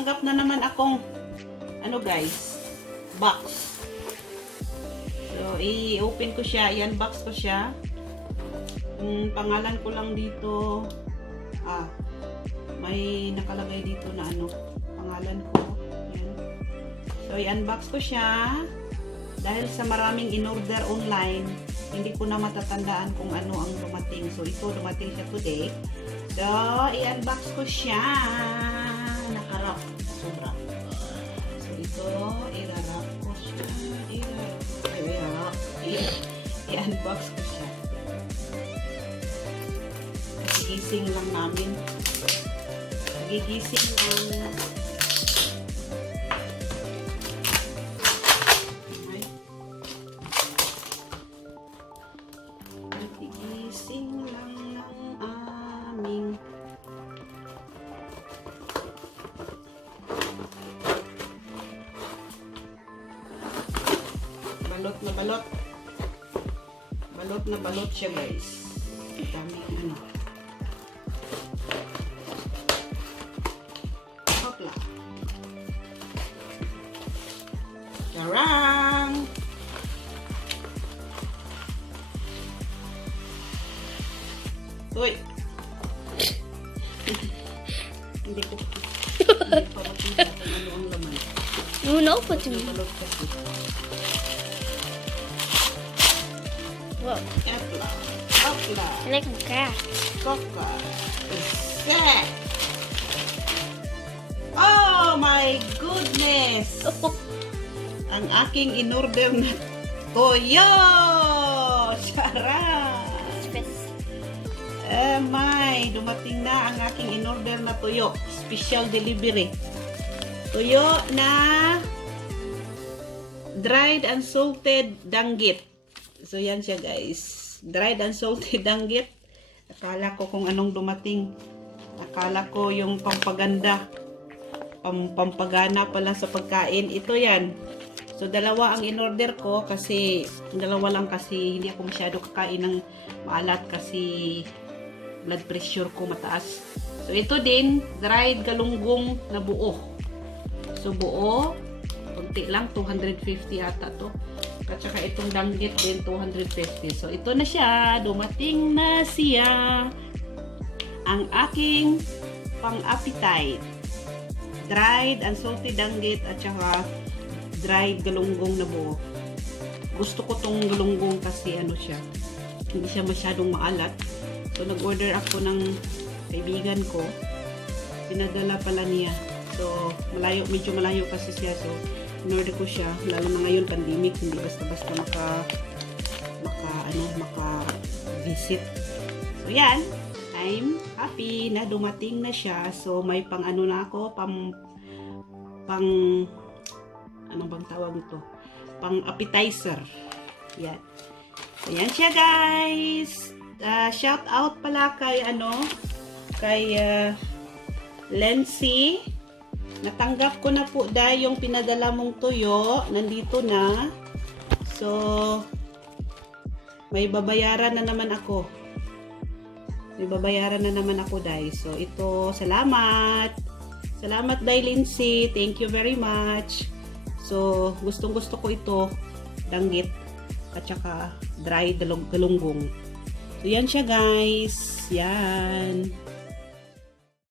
nakatanggap na naman akong ano guys, box. So, i-open ko siya, i-unbox ko siya. Pangalan ko lang dito, may nakalagay dito na ano, pangalan ko. Ayan. So, i-unbox ko siya. Dahil sa maraming in-order online, hindi ko na matatandaan kung ano ang dumating. So, ito dumating siya today. So, i-unbox ko siya. Nakarap. Sobra. So, ito, i-wrap ko siya. I-unbox ko siya. Gigising lang namin. Gigising lang. Gigising lang ng aming balot na balot. Balot na balot siya guys. Dami ano. Hopla. Charang! Uy! Hindi ko pa makita kung ano ang laman. You know what to me. Balot kasi. Whoa. Epla. Hopla. I like a cat. Coca. Set. Oh my goodness! Ang aking in-order na toyo! Charang! Dumating na ang aking in-order na tuyo. Special delivery. Tuyo na dried and salted danggit. So, yan siya guys. Dried and salted danggit. Akala ko kung anong dumating. Akala ko yung pampaganda. Pampagana pala sa pagkain. Ito yan. So, dalawa ang in-order ko kasi, dalawa lang kasi hindi ako masyado kakain ng maalat kasi blood pressure ko mataas. So, ito din, dried galunggong na buo. So, buo, kunti lang, 250 ata to. At saka itong danggit din, 250. So, ito na siya. Dumating na siya. Ang aking pang-appetite. Dried and salted danggit at saka dried galunggong na buo. Gusto ko tong galunggong kasi ano siya, hindi siya masyadong maalat. So, nag-order ako ng kaibigan ko. Pinadala pala niya. So, medyo malayo kasi siya. So, in-order ko siya. Lalo na ngayon, pandemic, hindi basta-basta maka-visit. So, yan. I'm happy na dumating na siya. So, may pang ano na ako, anong bang tawag ito? Pang appetizer. Yan. So, yan siya guys. Shout out pala kay Lency. Natanggap ko na po dahil yung pinadala mong tuyo. Nandito na. So, may babayaran na naman ako. May babayaran na naman ako dahil. So, ito, salamat. Salamat dahil Lency. Thank you very much. So, gustong-gusto ko ito. Danggit. At saka dry galunggong. So, yan siya guys. Yan.